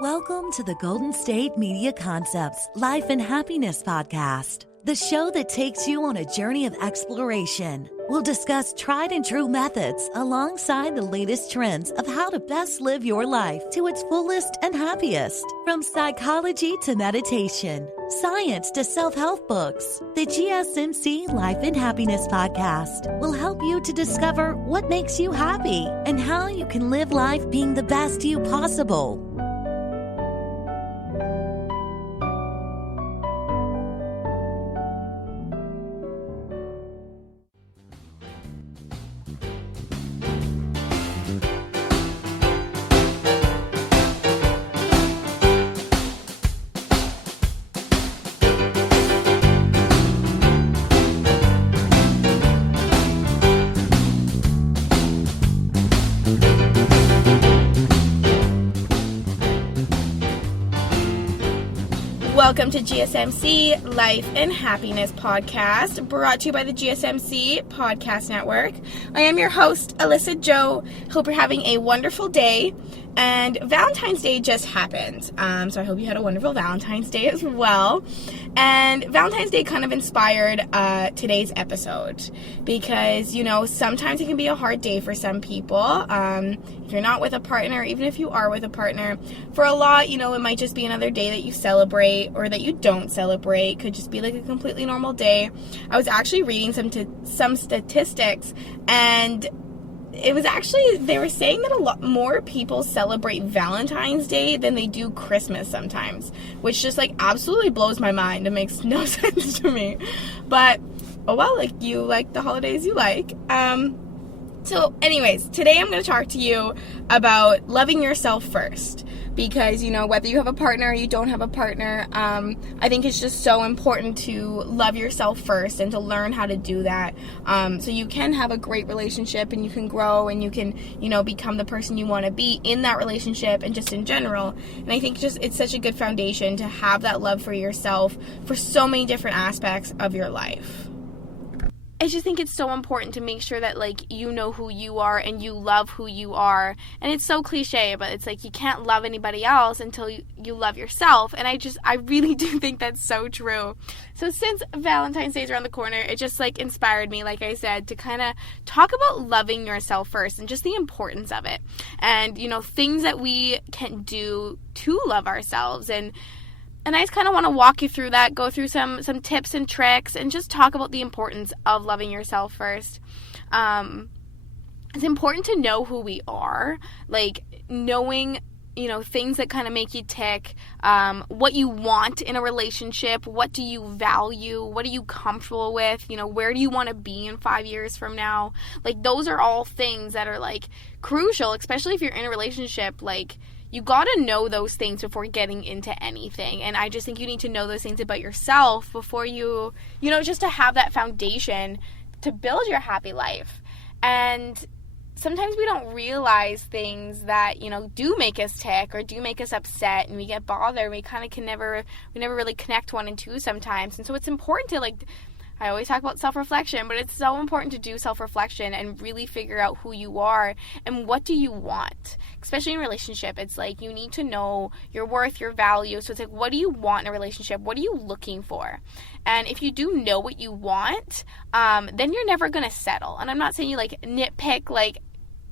Welcome to the Golden State Media Concepts Life and Happiness Podcast, the show that takes you on a journey of exploration. We'll discuss tried and true methods alongside the latest trends of how to best live your life to its fullest and happiest. From psychology to meditation, science to self-help books, the GSMC Life and Happiness Podcast will help you to discover what makes you happy and how you can live life being the best you possible. Welcome to GSMC Life and Happiness Podcast, brought to you by the GSMC Podcast Network. I am your host, Alyssa Jo. Hope you're having a wonderful day. And Valentine's Day just happened, so I hope you had a wonderful Valentine's Day as well. And Valentine's Day kind of inspired today's episode because, you know, sometimes it can be a hard day for some people. If you're not with a partner, even if you are with a partner, for a lot, you know, it might just be another day that you celebrate or that you don't celebrate. Could just be like a completely normal day. I was actually reading some statistics, and it was actually, they were saying that a lot more people celebrate Valentine's Day than they do Christmas sometimes, which just like absolutely blows my mind. It makes no sense to me. But, oh well, like you like the holidays you like. So anyways, today I'm going to talk to you about loving yourself first. Because, you know, whether you have a partner or you don't have a partner, I think it's just so important to love yourself first and to learn how to do that. So you can have a great relationship and you can grow and you can, you know, become the person you want to be in that relationship and just in general. And I think just it's such a good foundation to have that love for yourself for so many different aspects of your life. I just think it's so important to make sure that, like, you know who you are and you love who you are. And it's so cliche, but it's like you can't love anybody else until you love yourself. And I really do think that's so true. So since Valentine's Day is around the corner, it just, like, inspired me, like I said, to kind of talk about loving yourself first and just the importance of it. And, you know, things that we can do to love ourselves. And I just kind of want to walk you through that, go through some tips and tricks, and just talk about the importance of loving yourself first. It's important to know who we are, like knowing, you know, things that kind of make you tick, what you want in a relationship, what do you value, what are you comfortable with, you know, where do you want to be in 5 years from now? Like, those are all things that are, like, crucial, especially if you're in a relationship. Like, you got to know those things before getting into anything. And I just think you need to know those things about yourself before you know, just to have that foundation to build your happy life. And sometimes we don't realize things that, you know, do make us tick or do make us upset, and we get bothered. We kind of we never really connect one and two sometimes. And so it's important to, like, I always talk about self-reflection, but it's so important to do self-reflection and really figure out who you are and what do you want. Especially in a relationship, it's like you need to know your worth, your value. So it's like, what do you want in a relationship? What are you looking for? And if you do know what you want, then you're never going to settle. And I'm not saying you, like, nitpick, like,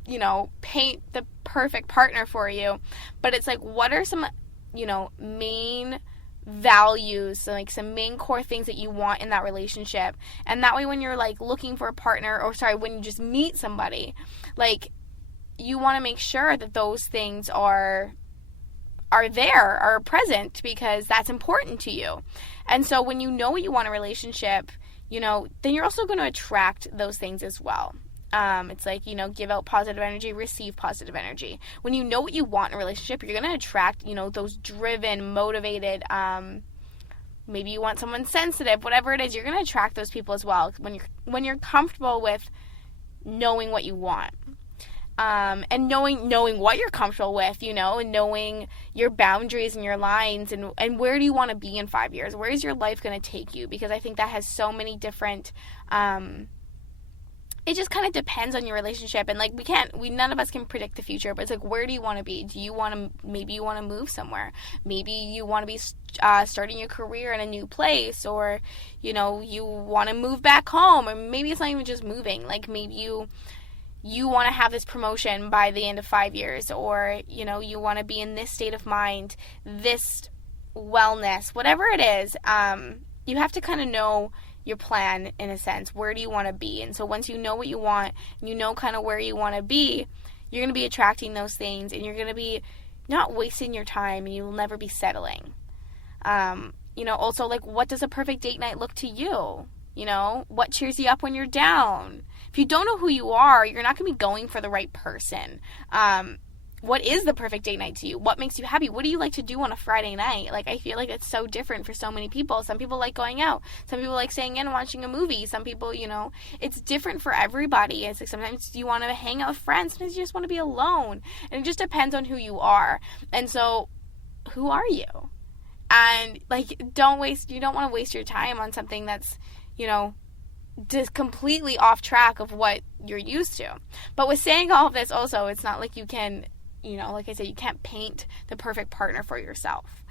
you know, paint the perfect partner for you. But it's like, what are some, you know, main values, like some main core things that you want in that relationship? And that way when you're, like, looking for a partner, when you just meet somebody, like, you want to make sure that those things are present, because that's important to you. And so when you know what you want in a relationship, you know, then you're also going to attract those things as well. It's like, you know, give out positive energy, receive positive energy. When you know what you want in a relationship, you're going to attract, you know, those driven, motivated, maybe you want someone sensitive, whatever it is, you're going to attract those people as well when you're comfortable with knowing what you want. And knowing what you're comfortable with, you know, and knowing your boundaries and your lines and where do you want to be in 5 years? Where is your life going to take you? Because I think that has so many different it just kind of depends on your relationship. And, like, none of us can predict the future, but it's like, where do you want to be? Maybe you want to move somewhere. Maybe you want to be starting your career in a new place, or, you know, you want to move back home, or maybe it's not even just moving. Like, maybe you want to have this promotion by the end of 5 years, or, you know, you want to be in this state of mind, this wellness, whatever it is. You have to kind of know your plan, in a sense. Where do you want to be? And so once you know what you want, and you know kind of where you want to be, you're going to be attracting those things, and you're going to be not wasting your time, and you will never be settling. You know, also, like, what does a perfect date night look to you? You know, what cheers you up when you're down? If you don't know who you are, you're not going to be going for the right person. What is the perfect date night to you? What makes you happy? What do you like to do on a Friday night? Like, I feel like it's so different for so many people. Some people like going out. Some people like staying in and watching a movie. Some people, you know, it's different for everybody. It's like, sometimes you want to hang out with friends. Sometimes you just want to be alone. And it just depends on who you are. And so, who are you? And, like, you don't want to waste your time on something that's, you know, just completely off track of what you're used to. But with saying all of this also, it's not like you can, you know, like I said, you can't paint the perfect partner for yourself.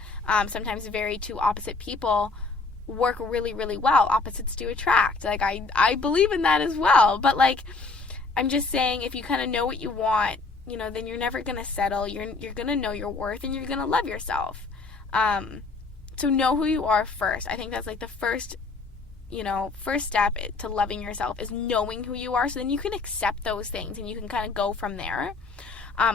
Sometimes two opposite people work really, really well. Opposites do attract. Like, I believe in that as well. But, like, I'm just saying, if you kind of know what you want, you know, then you're never going to settle. You're going to know your worth, and you're going to love yourself. So know who you are first. I think that's, like, the first step to loving yourself is knowing who you are, so then you can accept those things and you can kind of go from there.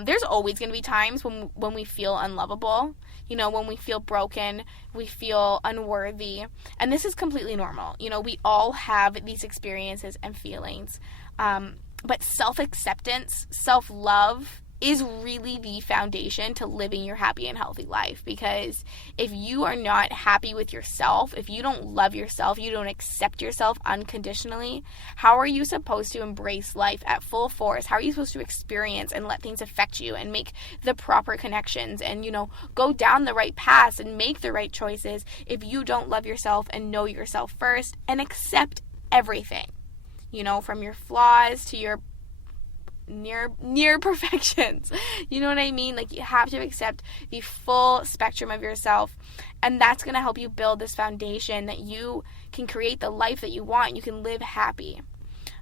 There's always going to be times when we feel unlovable, you know, when we feel broken, we feel unworthy, and this is completely normal. You know, we all have these experiences and feelings, but self-acceptance, self-love is really the foundation to living your happy and healthy life. Because if you are not happy with yourself, if you don't love yourself, you don't accept yourself unconditionally, how are you supposed to embrace life at full force? How are you supposed to experience and let things affect you and make the proper connections and, you know, go down the right paths and make the right choices if you don't love yourself and know yourself first and accept everything, you know, from your flaws to your near perfections. You know what I mean? Like, you have to accept the full spectrum of yourself, and that's going to help you build this foundation that you can create the life that you want and you can live happy.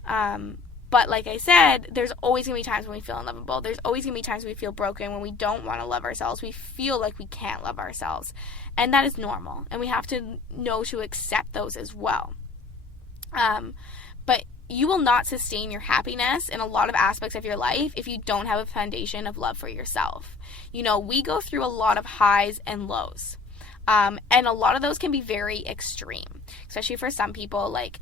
But like I said, there's always going to be times when we feel unlovable. There's always going to be times when we feel broken, when we don't want to love ourselves. We feel like we can't love ourselves, and that is normal, and we have to know to accept those as well. But you will not sustain your happiness in a lot of aspects of your life if you don't have a foundation of love for yourself. You know, we go through a lot of highs and lows. And a lot of those can be very extreme, especially for some people. Like,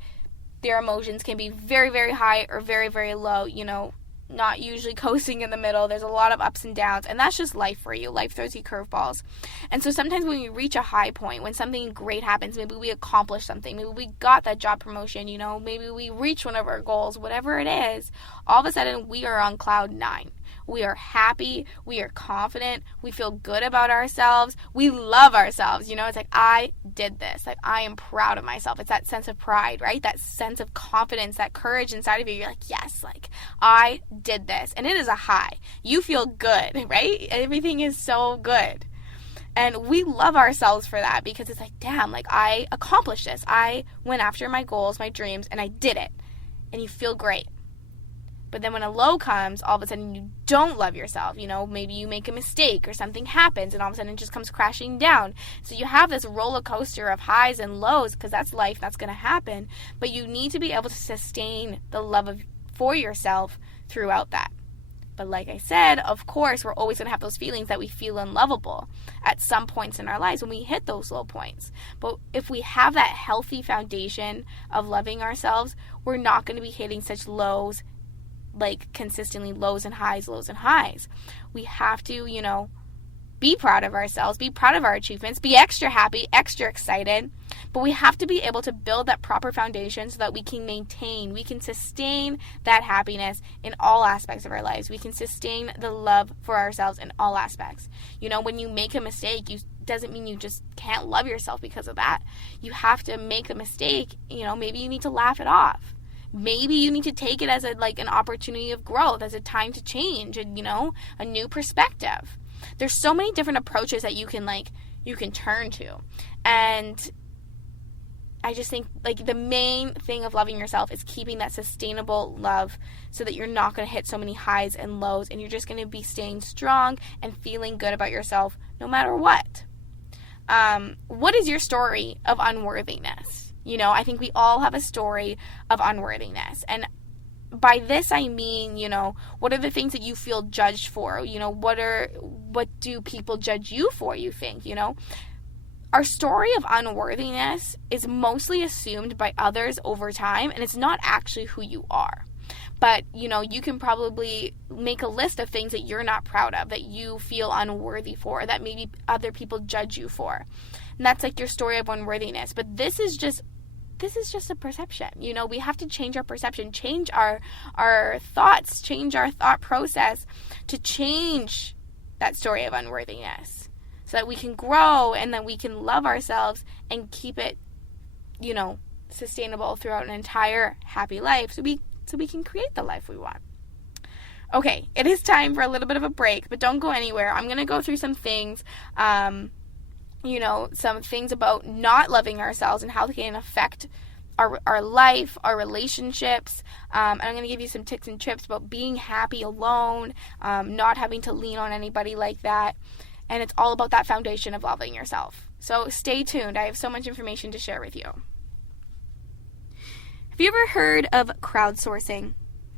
their emotions can be very, very high or very, very low, you know, not usually coasting in the middle. There's a lot of ups and downs, and that's just life for you. Life throws you curveballs. And so sometimes when we reach a high point, when something great happens, maybe we accomplish something, maybe we got that job promotion, you know, maybe we reach one of our goals, whatever it is, all of a sudden we are on cloud 9. We are happy, we are confident, we feel good about ourselves, we love ourselves, you know, it's like, I did this, like, I am proud of myself. It's that sense of pride, right? That sense of confidence, that courage inside of you. You're like, yes, like, I did this, and it is a high. You feel good, right? Everything is so good. And we love ourselves for that, because it's like, damn, like, I accomplished this. I went after my goals, my dreams, and I did it. And you feel great. But then when a low comes, all of a sudden you don't love yourself. You know, maybe you make a mistake or something happens, and all of a sudden it just comes crashing down. So you have this roller coaster of highs and lows, because that's life, that's going to happen. But you need to be able to sustain the love for yourself throughout that. But like I said, of course, we're always going to have those feelings that we feel unlovable at some points in our lives when we hit those low points. But if we have that healthy foundation of loving ourselves, we're not going to be hitting such lows, like consistently lows and highs. We have to, you know, be proud of ourselves, be proud of our achievements, be extra happy, extra excited. But we have to be able to build that proper foundation so that we can sustain that happiness in all aspects of our lives. We can sustain the love for ourselves in all aspects. You know, when you make a mistake, doesn't mean you just can't love yourself because of that. You have to make a mistake, you know, maybe you need to laugh it off. Maybe you need to take it as an opportunity of growth, as a time to change, and a new perspective. There's so many different approaches that you can turn to. And I just think the main thing of loving yourself is keeping that sustainable love so that you're not going to hit so many highs and lows, and you're just going to be staying strong and feeling good about yourself no matter what. What is your story of unworthiness? I think we all have a story of unworthiness. And by this I mean, what are the things that you feel judged for? What do people judge you for, you think, Our story of unworthiness is mostly assumed by others over time, and it's not actually who you are. But, you can probably make a list of things that you're not proud of, that you feel unworthy for, that maybe other people judge you for. And that's your story of unworthiness. But this is just a perception. We have to change our perception, change our thoughts, change our thought process to change that story of unworthiness so that we can grow and that we can love ourselves and keep it, sustainable throughout an entire happy life so we can create the life we want. Okay, it is time for a little bit of a break, but don't go anywhere. I'm going to go through some things, some things about not loving ourselves and how they can affect our life, our relationships. And I'm going to give you some tips and trips about being happy alone, not having to lean on anybody like that. And it's all about that foundation of loving yourself. So stay tuned. I have so much information to share with you. Have you ever heard of crowdsourcing?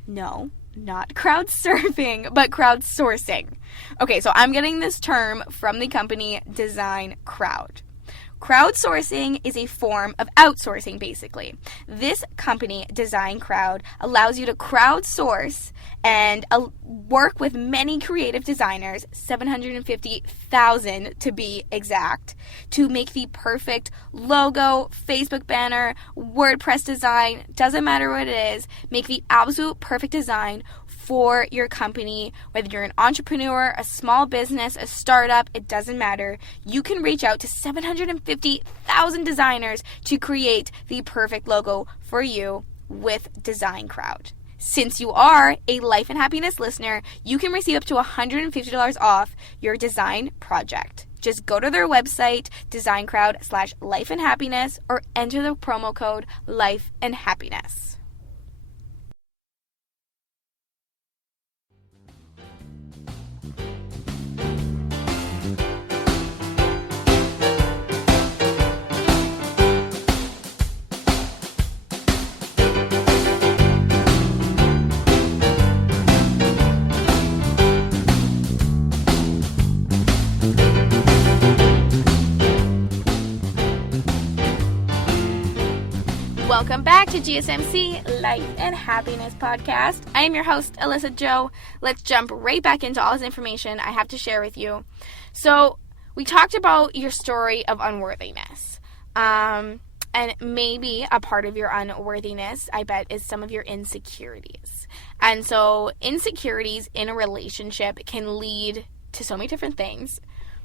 No, not crowd surfing, but crowdsourcing. Okay, so I'm getting this term from the company Design Crowd. Crowdsourcing is a form of outsourcing, basically. This company, Design Crowd, allows you to crowdsource and work with many creative designers, 750,000 to be exact, to make the perfect logo, Facebook banner, WordPress design, doesn't matter what it is, make the absolute perfect design for your company. Whether you're an entrepreneur, a small business, a startup, it doesn't matter. You can reach out to 750,000 designers to create the perfect logo for you with Design Crowd. Since you are a Life and Happiness listener, you can receive up to $150 off your design project. Just go to their website, designcrowd.com/life and happiness, or enter the promo code Life and Happiness. Welcome back to GSMC Life and Happiness Podcast. I am your host, Alyssa Jo. Let's jump right back into all this information I have to share with you. So, we talked about your story of unworthiness. And maybe a part of your unworthiness, I bet, is some of your insecurities. And so, insecurities in a relationship can lead to so many different things.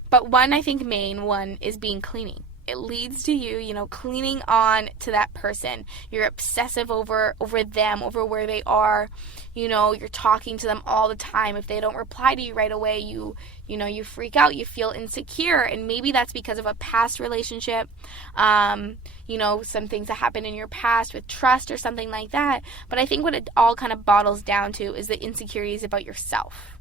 But one, I think, main one is being clingy. It leads to you, clinging on to that person. You're obsessive over them, over where they are. You're talking to them all the time. If they don't reply to you right away, you freak out. You feel insecure. And maybe that's because of a past relationship. Some things that happened in your past with trust or something like that. But I think what it all kind of bottles down to is the insecurities about yourself.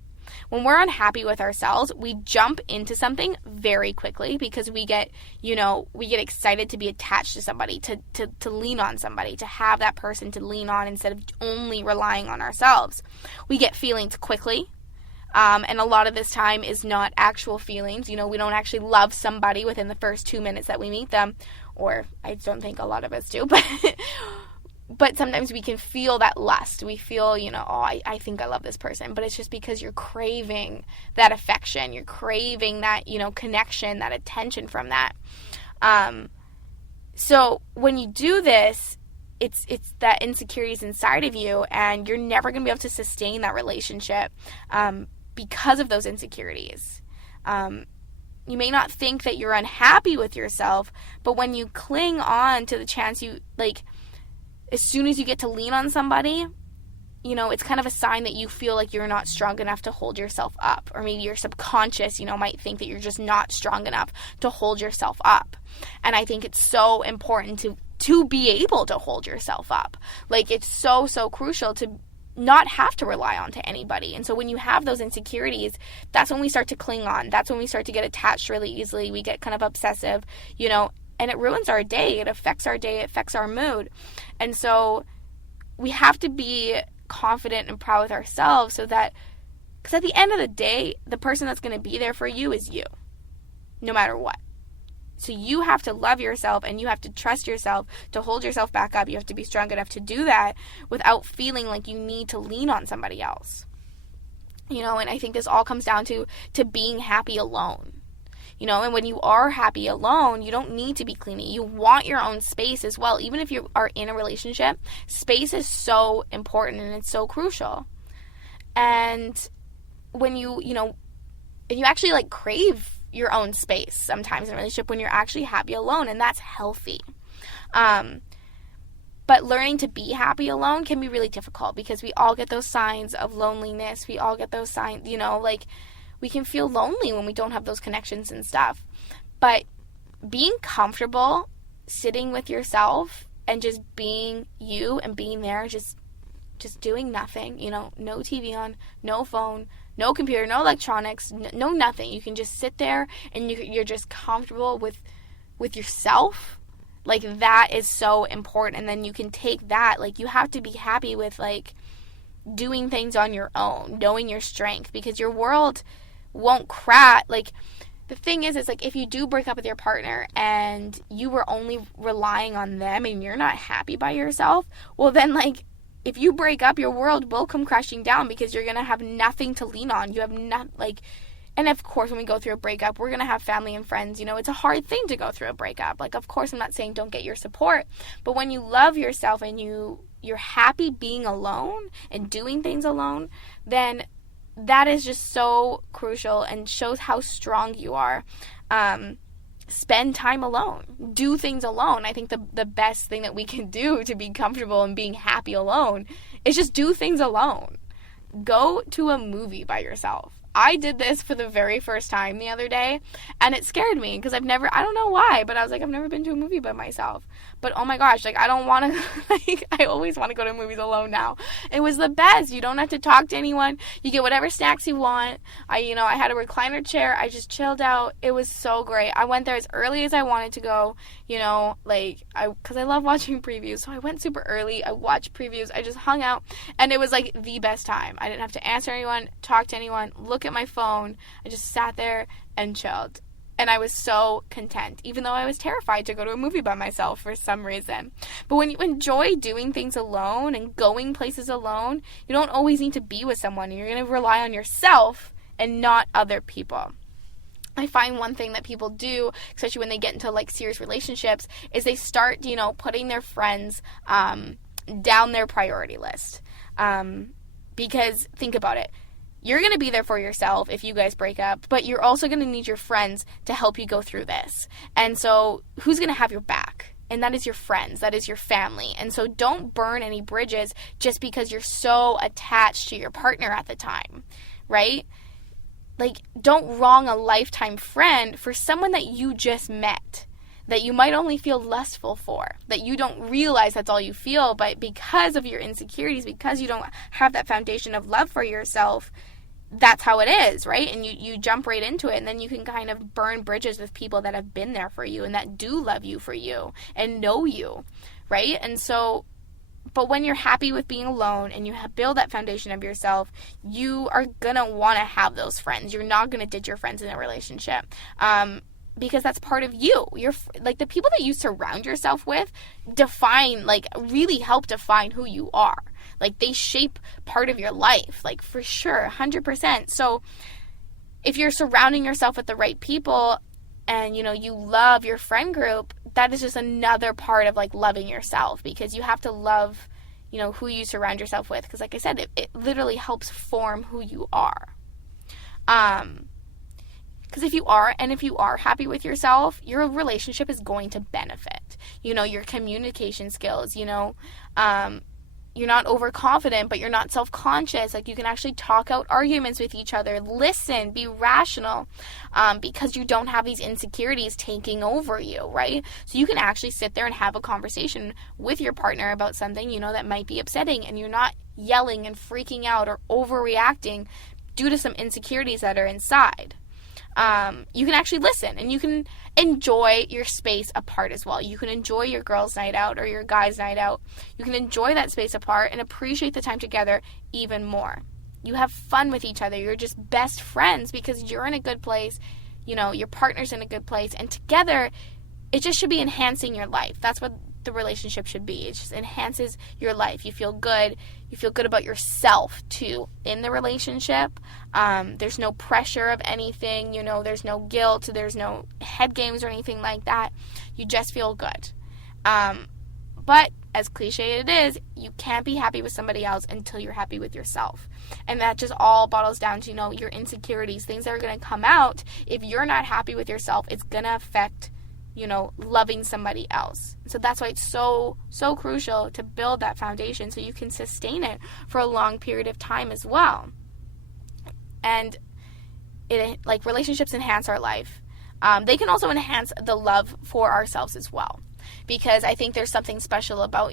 When we're unhappy with ourselves, we jump into something very quickly because we get excited to be attached to somebody, to lean on somebody, to have that person to lean on instead of only relying on ourselves. We get feelings quickly. And a lot of this time is not actual feelings. We don't actually love somebody within the first 2 minutes that we meet them. Or I don't think a lot of us do, but sometimes we can feel that lust. We feel, I think I love this person. But it's just because you're craving that affection. You're craving that, connection, that attention from that. So when you do this, it's that insecurities inside of you, and you're never going to be able to sustain that relationship because of those insecurities. You may not think that you're unhappy with yourself, but when you cling on to the chance as soon as you get to lean on somebody, you know, it's kind of a sign that you feel like you're not strong enough to hold yourself up. Or maybe your subconscious, you know, might think that you're just not strong enough to hold yourself up. And I think it's so important to be able to hold yourself up. Like, it's so, so crucial to not have to rely on to anybody. And so when you have those insecurities, that's when we start to cling on. That's when we start to get attached really easily. We get kind of obsessive, you know, and it ruins our day. It affects our day. It affects our mood. And so we have to be confident and proud with ourselves, so that, because at the end of the day, the person that's going to be there for you is you, no matter what. So you have to love yourself, and you have to trust yourself to hold yourself back up. You have to be strong enough to do that without feeling like you need to lean on somebody else. You know, and I think this all comes down to being happy alone. You know, and when you are happy alone, you don't need to be clingy. You want your own space as well. Even if you are in a relationship, space is so important and it's so crucial. And when you actually like crave your own space sometimes in a relationship when you're actually happy alone, and that's healthy. But learning to be happy alone can be really difficult, because we all get those signs of loneliness. We all get those signs, you know, like, we can feel lonely when we don't have those connections and stuff. But being comfortable sitting with yourself and just being you and being there, just doing nothing, you know, no TV on, no phone, no computer, no electronics, no nothing. You can just sit there and you're just comfortable with yourself. Like, that is so important. And then you can take that, like, you have to be happy with, like, doing things on your own, knowing your strength, because your world won't crash. Like, the thing is, it's like, if you do break up with your partner and you were only relying on them and you're not happy by yourself, well, then, like, if you break up, your world will come crashing down, because you're going to have nothing to lean on. You have not, like, and of course, when we go through a breakup, we're going to have family and friends. You know, it's a hard thing to go through a breakup. Like, of course, I'm not saying don't get your support, but when you love yourself and you're happy being alone and doing things alone, then that is just so crucial and shows how strong you are. Spend time alone. Do things alone. I think the best thing that we can do to be comfortable and being happy alone is just do things alone. Go to a movie by yourself. I did this for the very first time the other day, and it scared me, because I don't know why, but I was like, I've never been to a movie by myself. But oh my gosh, like, I don't want to, like, I always want to go to movies alone now. It was the best. You don't have to talk to anyone. You get whatever snacks you want. I had a recliner chair. I just chilled out. It was so great. I went there as early as I wanted to go, you know, like, because I love watching previews. So I went super early. I watched previews. I just hung out, and it was like the best time. I didn't have to answer anyone, talk to anyone, look at my phone. I just sat there and chilled. And I was so content, even though I was terrified to go to a movie by myself for some reason. But when you enjoy doing things alone and going places alone, you don't always need to be with someone. You're going to rely on yourself and not other people. I find one thing that people do, especially when they get into, like, serious relationships, is they start, you know, putting their friends down their priority list. Because think about it. You're going to be there for yourself if you guys break up, but you're also going to need your friends to help you go through this. And so who's going to have your back? And that is your friends. That is your family. And so don't burn any bridges just because you're so attached to your partner at the time, right? Like, don't wrong a lifetime friend for someone that you just met, that you might only feel lustful for, that you don't realize that's all you feel, but because of your insecurities, because you don't have that foundation of love for yourself, that's how it is, right? And you jump right into it, and then you can kind of burn bridges with people that have been there for you and that do love you for you and know you, right? And so, but when you're happy with being alone and you build that foundation of yourself, you are going to want to have those friends. You're not going to ditch your friends in a relationship. Because that's part of you. You're like, the people that you surround yourself with really help define who you are. Like, they shape part of your life, like, for sure, 100%. So if you're surrounding yourself with the right people and, you know, you love your friend group, that is just another part of, like, loving yourself, because you have to love, you know, who you surround yourself with. Because, like I said, it literally helps form who you are. Because if you are happy with yourself, your relationship is going to benefit. Your communication skills, you're not overconfident, but you're not self-conscious. Like, you can actually talk out arguments with each other, listen, be rational, because you don't have these insecurities taking over you, right? So you can actually sit there and have a conversation with your partner about something, that might be upsetting, and you're not yelling and freaking out or overreacting due to some insecurities that are inside. You can actually listen, and you can enjoy your space apart as well. You can enjoy your girls' night out or your guys' night out. You can enjoy that space apart and appreciate the time together even more. You have fun with each other. You're just best friends because you're in a good place. Your partner's in a good place, and together it just should be enhancing your life. That's what the relationship should be. It just enhances your life. You feel good. You feel good about yourself too in the relationship. There's no pressure of anything. There's no guilt. There's no head games or anything like that. You just feel good. But as cliche it is, you can't be happy with somebody else until you're happy with yourself. And that just all bottles down to, your insecurities, things that are going to come out. If you're not happy with yourself, it's going to affect loving somebody else. So that's why it's so crucial to build that foundation so you can sustain it for a long period of time as well. And relationships enhance our life. They can also enhance the love for ourselves as well, because I think there's something special about,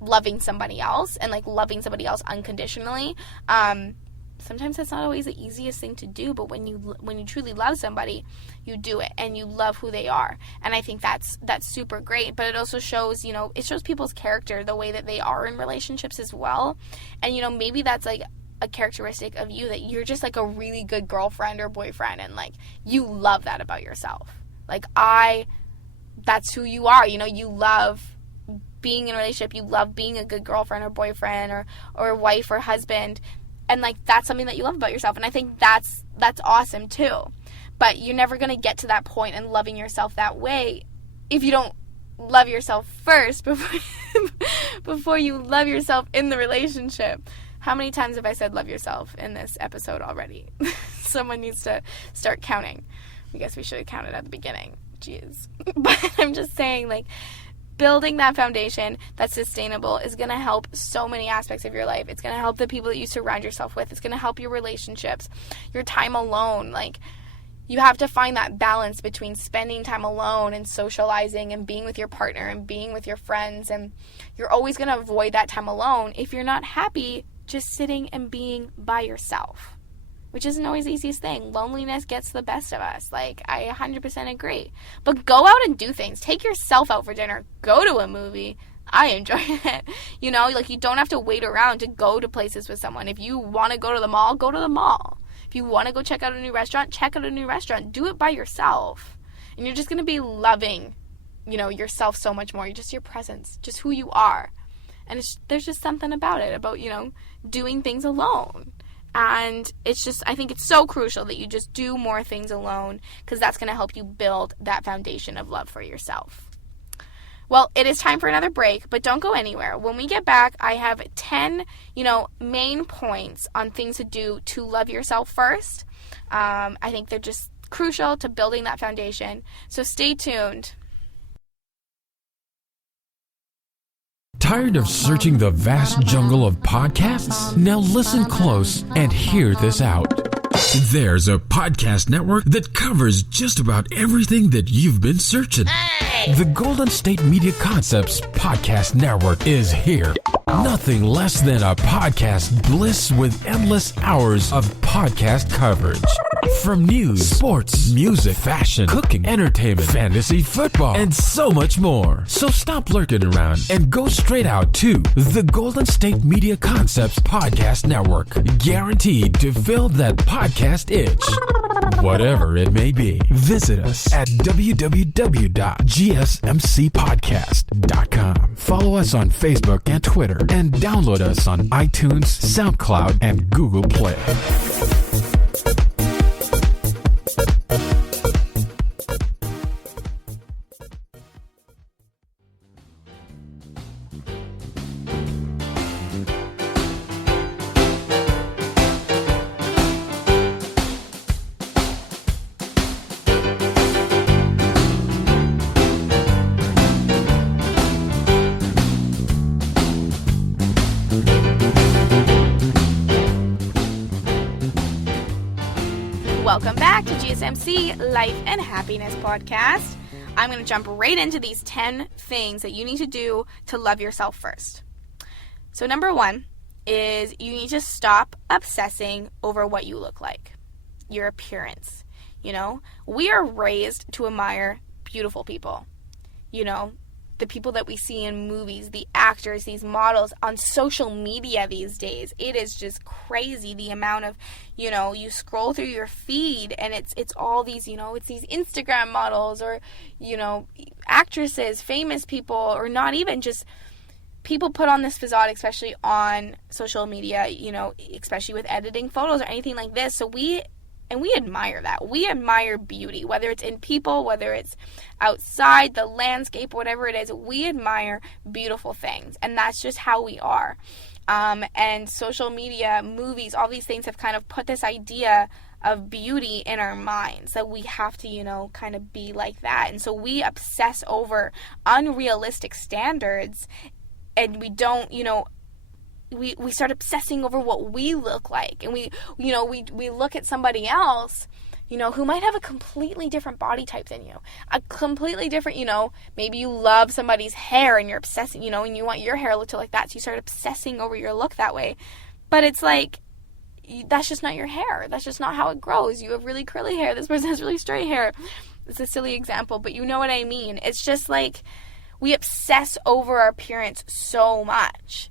loving somebody else and loving somebody else unconditionally. Sometimes that's not always the easiest thing to do, but when you truly love somebody, you do it and you love who they are. And I think that's super great. But it also shows, it shows people's character, the way that they are in relationships as well. And maybe that's a characteristic of you, that you're just a really good girlfriend or boyfriend, and you love that about yourself. That's who you are. You love being in a relationship. You love being a good girlfriend or boyfriend or wife or husband. And that's something that you love about yourself. And I think that's awesome too. But you're never going to get to that point in loving yourself that way if you don't love yourself first before you love yourself in the relationship. How many times have I said love yourself in this episode already? Someone needs to start counting. I guess we should have counted at the beginning. Jeez. But I'm just saying, building that foundation that's sustainable is going to help so many aspects of your life. It's going to help the people that you surround yourself with. It's going to help your relationships, your time alone. You have to find that balance between spending time alone and socializing and being with your partner and being with your friends. And you're always going to avoid that time alone if you're not happy just sitting and being by yourself, which isn't always the easiest thing. Loneliness gets the best of us. I 100% agree. But go out and do things. Take yourself out for dinner. Go to a movie. I enjoy it. You don't have to wait around to go to places with someone. If you want to go to the mall, go to the mall. If you want to go check out a new restaurant, check out a new restaurant. Do it by yourself. And you're just going to be loving, yourself so much more. Just your presence, just who you are. And there's just something about it, about, doing things alone. And I think it's so crucial that you just do more things alone, because that's going to help you build that foundation of love for yourself. Well, it is time for another break, but don't go anywhere. When we get back, I have 10, main points on things to do to love yourself first. I think they're just crucial to building that foundation. So stay tuned. Tired of searching the vast jungle of podcasts? Now listen close and hear this out. There's a podcast network that covers just about everything that you've been searching. Hey! The Golden State Media Concepts Podcast Network is here. Nothing less than a podcast bliss with endless hours of podcast coverage. From news, sports, music, fashion, cooking, entertainment, fantasy, football, and so much more. So stop lurking around and go straight out to the Golden State Media Concepts Podcast Network. Guaranteed to fill that podcast itch. Whatever it may be. Visit us at www.gsmcpodcast.com. Follow us on Facebook and Twitter, and download us on iTunes, SoundCloud, and Google Play. Welcome back to GSMC Life and Happiness Podcast. I'm going to jump right into these 10 things that you need to do to love yourself first. So number 1 is you need to stop obsessing over what you look like, your appearance. You know, we are raised to admire beautiful people. You know, the people that we see in movies, the actors, these models on social media these days. It is just crazy the amount of, you know, you scroll through your feed and it's all these, you know, it's these Instagram models or, you know, actresses, famous people, or not even just people put on this facade, especially on social media, you know, especially with editing photos or anything like this. So we admire that. We admire beauty, whether it's in people, whether it's outside, the landscape, whatever it is. We admire beautiful things, and that's just how we are. And social media, movies, all these things have kind of put this idea of beauty in our minds, that we have to, you know, kind of be like that. And so we obsess over unrealistic standards, and we don't, you know, we start obsessing over what we look like, and we look at somebody else, you know, who might have a completely different body type than you, a completely different, you know, maybe you love somebody's hair and you're obsessing, you know, and you want your hair look like that, so you start obsessing over your look that way. But it's like, that's just not your hair. That's just not how it grows. You have really curly hair. This person has really straight hair. It's a silly example, but you know what I mean. It's just like we obsess over our appearance so much,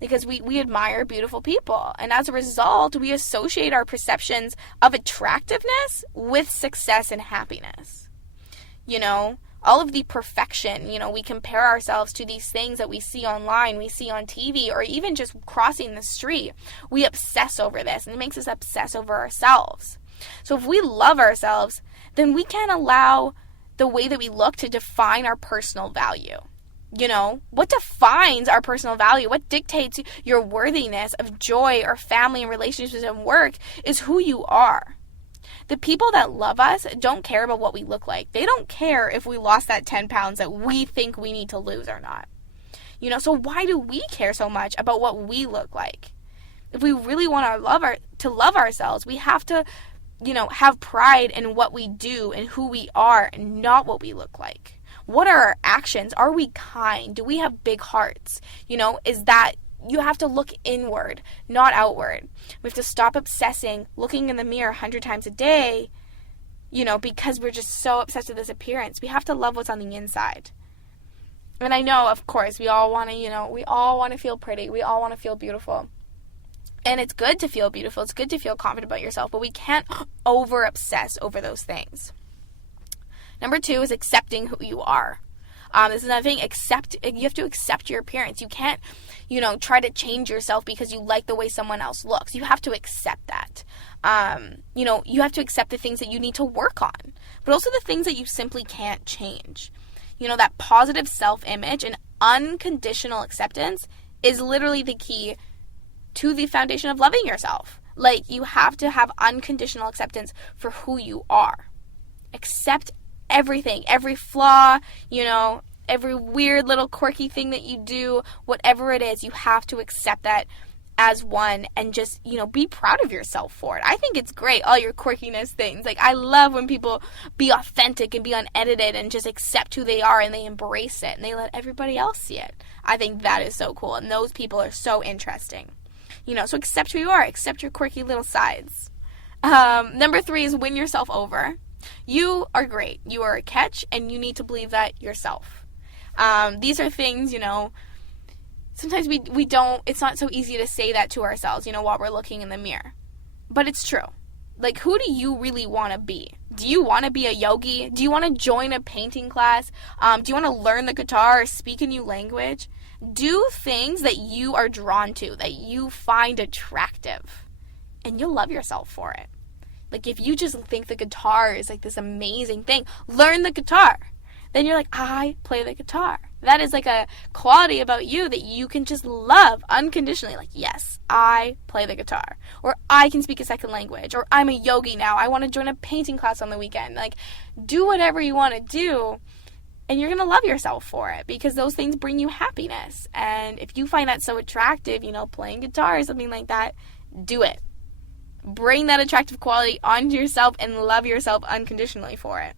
because we admire beautiful people. And as a result, we associate our perceptions of attractiveness with success and happiness. You know, all of the perfection, you know, we compare ourselves to these things that we see online, we see on TV, or even just crossing the street. We obsess over this, and it makes us obsess over ourselves. So if we love ourselves, then we can't allow the way that we look to define our personal value. You know, what defines our personal value, what dictates your worthiness of joy or family and relationships and work is who you are. The people that love us don't care about what we look like. They don't care if we lost that 10 pounds that we think we need to lose or not. You know, so why do we care so much about what we look like? If we really want to love ourselves, we have to, you know, have pride in what we do and who we are, and not what we look like. What are our actions? Are we kind? Do we have big hearts? You know, is that you have to look inward, not outward. We have to stop obsessing, looking in the mirror 100 times a day, you know, because we're just so obsessed with this appearance. We have to love what's on the inside. And I know, of course, we all want to, you know, we all want to feel pretty. We all want to feel beautiful. And it's good to feel beautiful. It's good to feel confident about yourself, but we can't over-obsess over those things. Number 2 is accepting who you are. This is another thing. You have to accept your appearance. You can't, you know, try to change yourself because you like the way someone else looks. You have to accept that. You know, you have to accept the things that you need to work on, but also the things that you simply can't change. You know, that positive self-image and unconditional acceptance is literally the key to the foundation of loving yourself. Like, you have to have unconditional acceptance for who you are. Accept everything, every flaw, you know, every weird little quirky thing that you do, whatever it is, you have to accept that as one and just, you know, be proud of yourself for it. I think it's great, all your quirkiness things. Like, I love when people be authentic and be unedited and just accept who they are and they embrace it and they let everybody else see it. I think that is so cool, and those people are so interesting. You know, so accept who you are, accept your quirky little sides. Number 3 is win yourself over. You are great. You are a catch, and you need to believe that yourself. These are things, you know, sometimes we don't, it's not so easy to say that to ourselves, you know, while we're looking in the mirror. But it's true. Like, who do you really want to be? Do you want to be a yogi? Do you want to join a painting class? Do you want to learn the guitar or speak a new language? Do things that you are drawn to, that you find attractive, and you'll love yourself for it. Like, if you just think the guitar is like this amazing thing, learn the guitar. Then you're like, I play the guitar. That is like a quality about you that you can just love unconditionally. Like, yes, I play the guitar. Or I can speak a second language. Or I'm a yogi now. I want to join a painting class on the weekend. Like, do whatever you want to do, and you're going to love yourself for it, because those things bring you happiness. And if you find that so attractive, you know, playing guitar or something like that, do it. Bring that attractive quality onto yourself and love yourself unconditionally for it.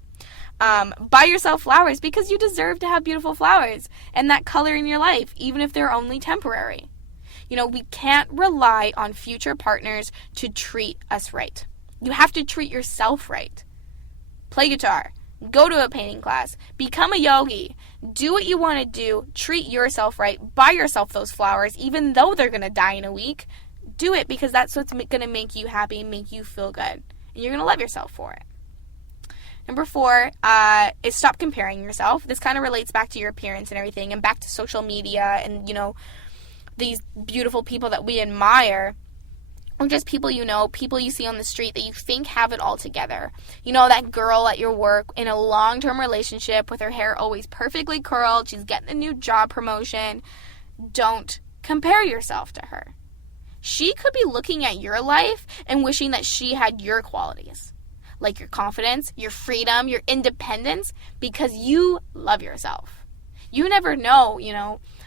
Buy yourself flowers because you deserve to have beautiful flowers and that color in your life, even if they're only temporary. We can't rely on future partners to treat us right. You have to treat yourself right. Play guitar. Go to a painting class. Become a yogi. Do what you want to do. Treat yourself right. Buy yourself those flowers, even though they're going to die in a week. Do it because that's what's going to make you happy, make you feel good. And you're going to love yourself for it. Number 4 is stop comparing yourself. This kind of relates back to your appearance and everything and back to social media and, these beautiful people that we admire. Or just people people you see on the street that you think have it all together. That girl at your work in a long-term relationship with her hair always perfectly curled. She's getting a new job promotion. Don't compare yourself to her. She could be looking at your life and wishing that she had your qualities. Like your confidence, your freedom, your independence, because you love yourself. You never know,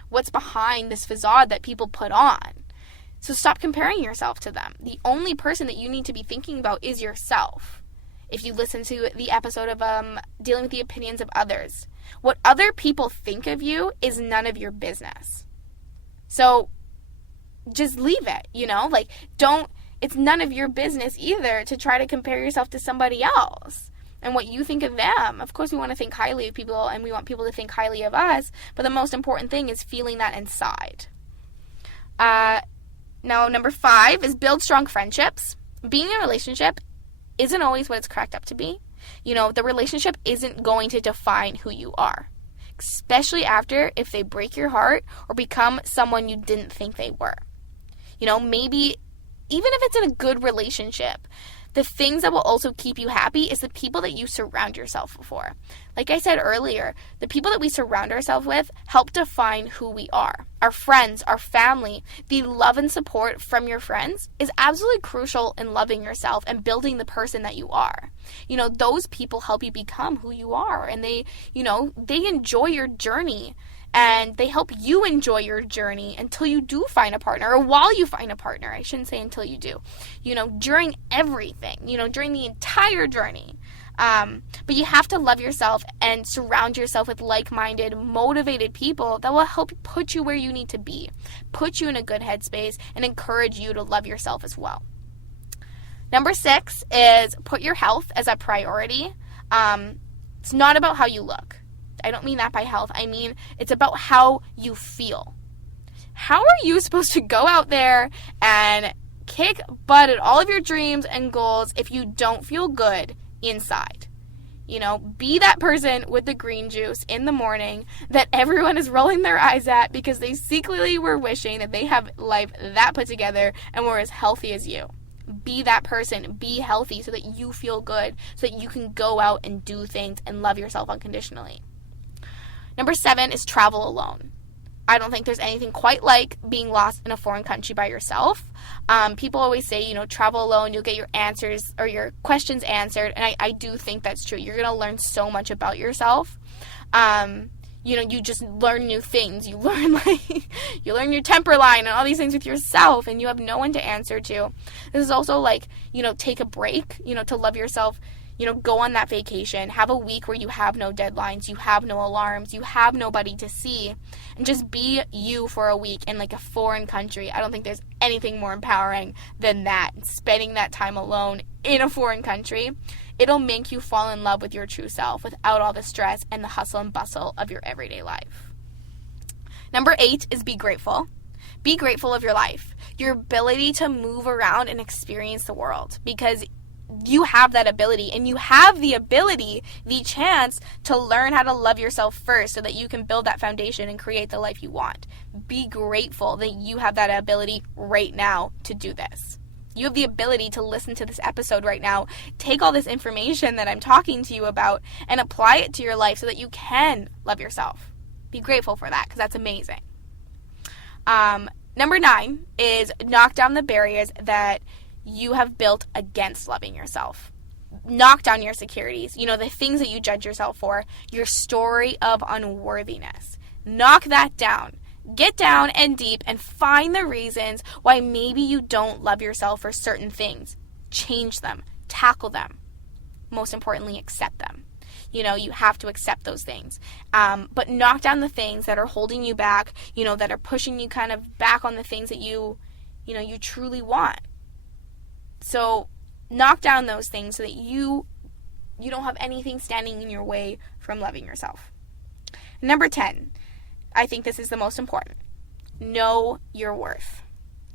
what's behind this facade that people put on. So stop comparing yourself to them. The only person that you need to be thinking about is yourself. If you listen to the episode of Dealing with the Opinions of Others, what other people think of you is none of your business. So just leave it, it's none of your business either to try to compare yourself to somebody else and what you think of them. Of course, we want to think highly of people and we want people to think highly of us, but the most important thing is feeling that inside. Now, number 5 is build strong friendships. Being in a relationship isn't always what it's cracked up to be. The relationship isn't going to define who you are, especially if they break your heart or become someone you didn't think they were. Maybe even if it's in a good relationship, the things that will also keep you happy is the people that you surround yourself with. Like I said earlier, the people that we surround ourselves with help define who we are. Our friends, our family, the love and support from your friends is absolutely crucial in loving yourself and building the person that you are. Those people help you become who you are, and they enjoy your journey. And they help you enjoy your journey until you do find a partner, or while you find a partner. I shouldn't say until you do. During everything, during the entire journey. But you have to love yourself and surround yourself with like-minded, motivated people that will help put you where you need to be, put you in a good headspace, and encourage you to love yourself as well. Number 6 is put your health as a priority. It's not about how you look. I don't mean that by health. I mean, it's about how you feel. How are you supposed to go out there and kick butt at all of your dreams and goals if you don't feel good inside? Be that person with the green juice in the morning that everyone is rolling their eyes at because they secretly were wishing that they have life that put together and were as healthy as you. Be that person. Be healthy so that you feel good, so that you can go out and do things and love yourself unconditionally. Number 7 is travel alone. I don't think there's anything quite like being lost in a foreign country by yourself. People always say, travel alone, you'll get your answers or your questions answered. And I do think that's true. You're going to learn so much about yourself. You just learn new things. You learn you learn your temper line and all these things with yourself, and you have no one to answer to. This is also take a break, to love yourself. Go on that vacation, have a week where you have no deadlines, you have no alarms, you have nobody to see, and just be you for a week in a foreign country. I don't think there's anything more empowering than that. Spending that time alone in a foreign country, it'll make you fall in love with your true self without all the stress and the hustle and bustle of your everyday life. Number 8 is be grateful. Be grateful of your life, your ability to move around and experience the world, because you have that ability, and you have the chance to learn how to love yourself first so that you can build that foundation and create the life you want. Be grateful that you have that ability right now to do this. You have the ability to listen to this episode right now, take all this information that I'm talking to you about, and apply it to your life so that you can love yourself. Be grateful for that, because that's amazing. Number 9 is knock down the barriers that you have built against loving yourself. Knock down your insecurities, the things that you judge yourself for, your story of unworthiness. Knock that down. Get down and deep and find the reasons why maybe you don't love yourself for certain things. change them, tackle them. Most importantly, accept them. You have to accept those things. But knock down the things that are holding you back, that are pushing you kind of back on the things that you truly want. So knock down those things so that you don't have anything standing in your way from loving yourself. Number 10, I think this is the most important. Know your worth.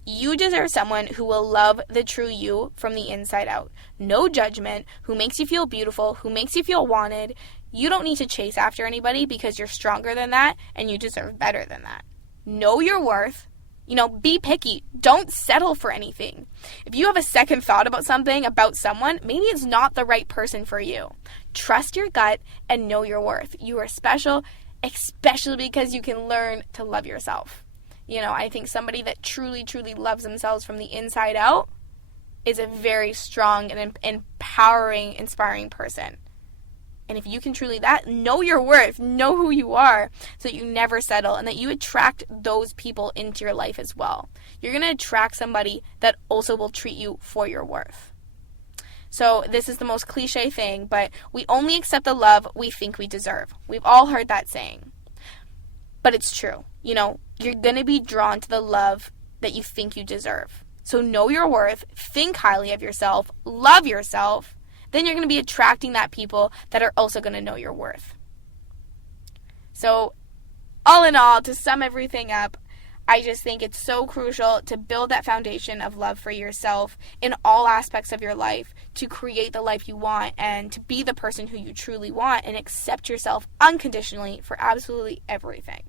You deserve someone who will love the true you from the inside out. No judgment, who makes you feel beautiful, who makes you feel wanted. You don't need to chase after anybody because you're stronger than that and you deserve better than that. Know your worth. Be picky. Don't settle for anything. If you have a second thought about something, about someone, maybe it's not the right person for you. Trust your gut and know your worth. You are special, especially because you can learn to love yourself. I think somebody that truly, truly loves themselves from the inside out is a very strong and empowering, inspiring person. And if you can truly know your worth, know who you are, so that you never settle and that you attract those people into your life as well. You're going to attract somebody that also will treat you for your worth. So this is the most cliche thing, but we only accept the love we think we deserve. We've all heard that saying. But it's true. You're going to be drawn to the love that you think you deserve. So know your worth, think highly of yourself, love yourself. Then you're going to be attracting that people that are also going to know your worth. So all in all, to sum everything up, I just think it's so crucial to build that foundation of love for yourself in all aspects of your life, to create the life you want and to be the person who you truly want and accept yourself unconditionally for absolutely everything.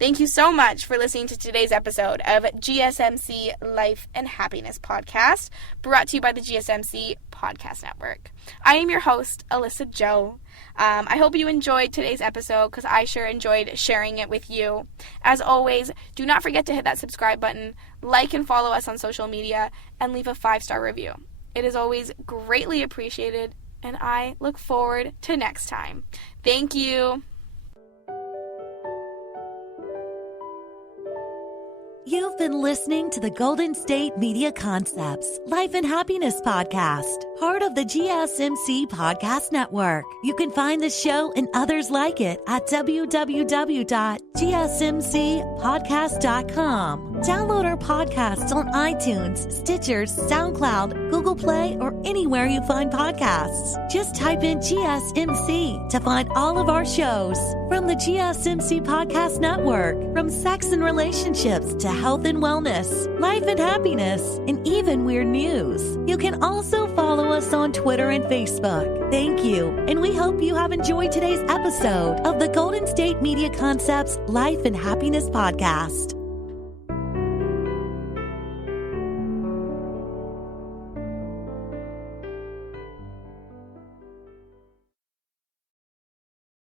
Thank you so much for listening to today's episode of GSMC Life and Happiness Podcast, brought to you by the GSMC Podcast Network. I am your host, Alyssa Jo. I hope you enjoyed today's episode because I sure enjoyed sharing it with you. As always, do not forget to hit that subscribe button, like and follow us on social media, and leave a 5-star review. It is always greatly appreciated, and I look forward to next time. Thank you. You've been listening to the Golden State Media Concepts Life and Happiness Podcast, part of the GSMC Podcast Network. You can find the show and others like it at www.gsmcpodcast.com. Download our podcasts on iTunes, Stitchers, SoundCloud, Google Play, or anywhere you find podcasts. Just type in GSMC to find all of our shows. From the GSMC Podcast Network, from sex and relationships to health and wellness, life and happiness, and even weird news. You can also follow us on Twitter and Facebook. Thank you, and we hope you have enjoyed today's episode of the Golden State Media Concepts Life and Happiness Podcast.